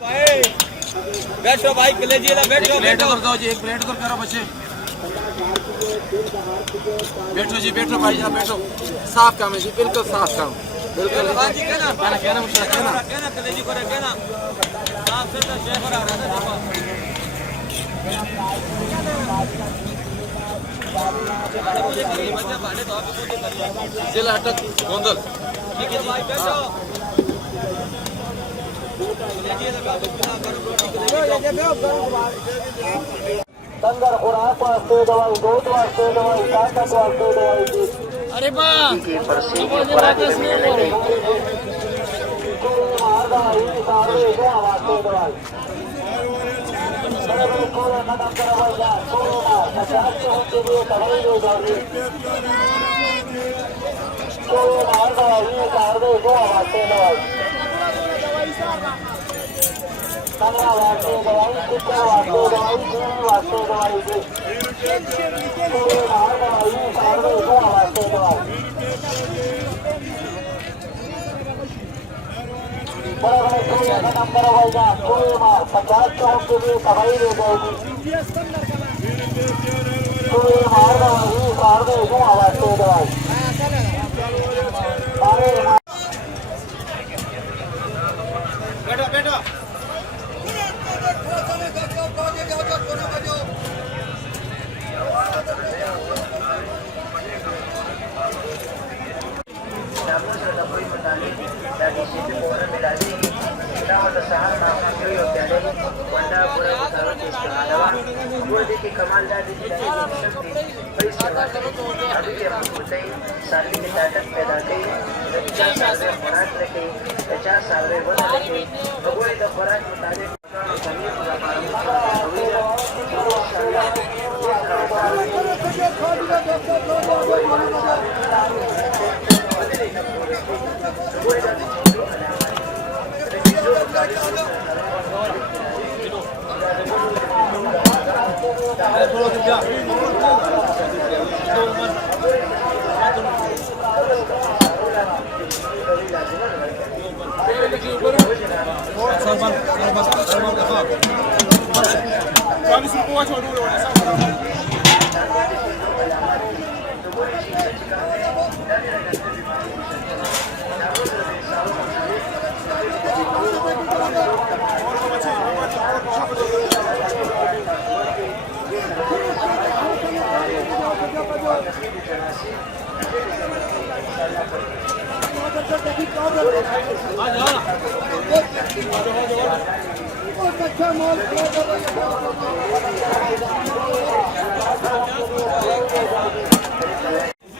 भाई बैठो भाई कलेजी ला बैठो प्लेट कर दो जी, एक प्लेट कर करो बच्चे। बैठो जी, बैठो भाई साहब बैठो। साफ काम है जी, बिल्कुल साफ काम, बिल्कुल। हां जी कहना कहना मुश्किल कहना कलेजी करे कहना साफ से शेफ आ रहा है देखो जिला अटक गोंदल। ठीक है भाई बैठो संगर खुराक वास्ते दवाई, दूध वास्ते दवाई, ताकत वास्ते दवाई दी। अरे बा पर्ची के पराठे में लगे मार दवाई सारे जो वास्ते दवाई बड़े बड़े कोड़ा कदम करवाई जा कोड़ा पचास के लिए दवाई दे दवाई कोड़ा मार दवाई सारे जो वास्ते दवाई पंद्रह वास्ते दवाई, कितना वास्ते दवाई, तीन वास्ते दवाई दी। कोई मार दवाई सारे जो वास्ते दवाई बड़े बड़े कोई का नंबर होगा कोई मार 50 के लिए दवाई दे जाएगी। कोई मार दवाई सारे जो वास्ते दवाई सारे बैठो बैठो कमालदार शारीरिक ताकत पैदा कई 50 साल में खुराक रखी 50 साल में वन रखी भगोड़े का खुराक मुताबिक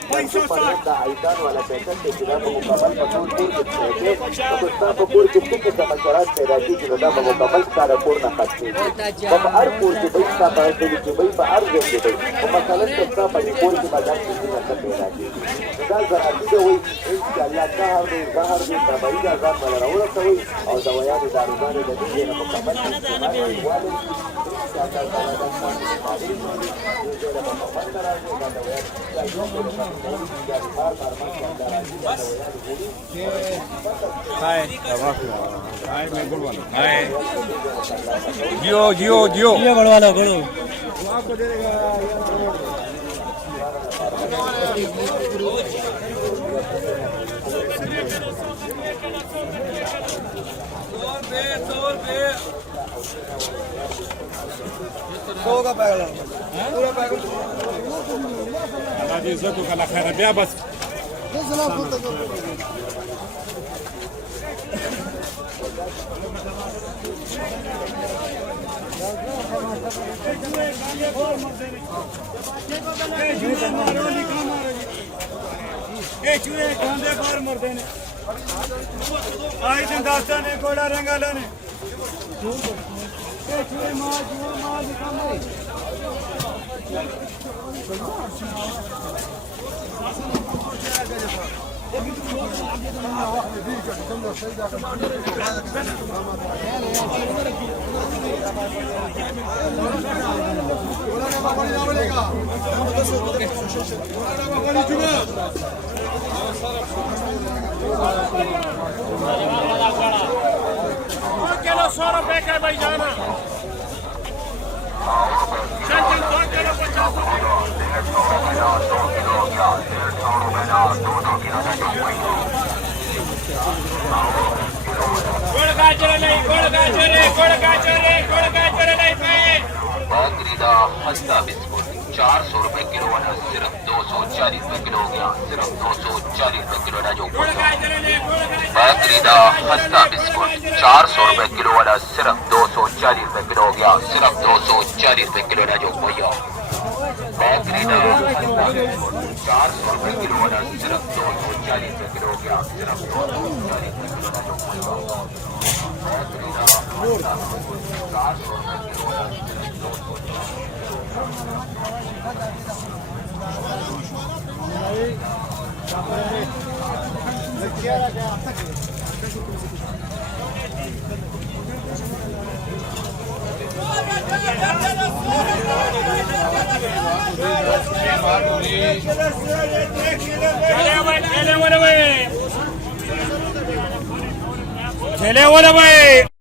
आइकान वाला पैसा के खिलाफ मुकम्मल पकूर जितने के समाचार पैदा की जिन्होंने मुकम्मल सारा पूर्ण खाते अब हर पूर के भाई का पैसे के भाई बाहर गए भाई और मसाला सबका परिपूर्ण के बाजार की पैदा की निकाल जरा दी हुई इंशाल्लाह का हर दिन भाई का काम वाला रहा सही और दवाइयां दारूदार लगी है मुकम्मल वाले Hai, hai, मैं गुड़वाला। Hai, जियो जियो जियो। जियो गुड़वाला गुड़ो। आपको दे देगा। सौ का पैकेट पूरा पैकेट अल्लाह इज्जत को खैर दिया बस चूहे खांदे बाहर मरते ने आई दिन दास्ता ने घोड़ा रंगाला ने चूहे मार किलो 100 रुपए का भाई जाना चल 2 किलो 50 गोड़ गाजर नहीं बकरीदा खस्ता बिस्कुट 400 रुपए किलो वाला सिर्फ 240 रुपए किलो हो गया सिर्फ 240 रुपए किलो ना जो बकरीदा खस्ता बिस्कुट 400 रुपए किलो वाला सिर्फ 240 रुपए किलो हो गया सिर्फ 240 रुपए किलो ना जो भैया बकरीदा खस्ता बिस्कुट 400 रुपए किलो वाला सिर्फ 240 रुपए किलो हो गया सिर्फ 240 रुपए किलो ना जो भैया बकरीदा खस्ता बिस्कुट 400 रुपए किलो वाला सिर्फ 240 चले वाला भाई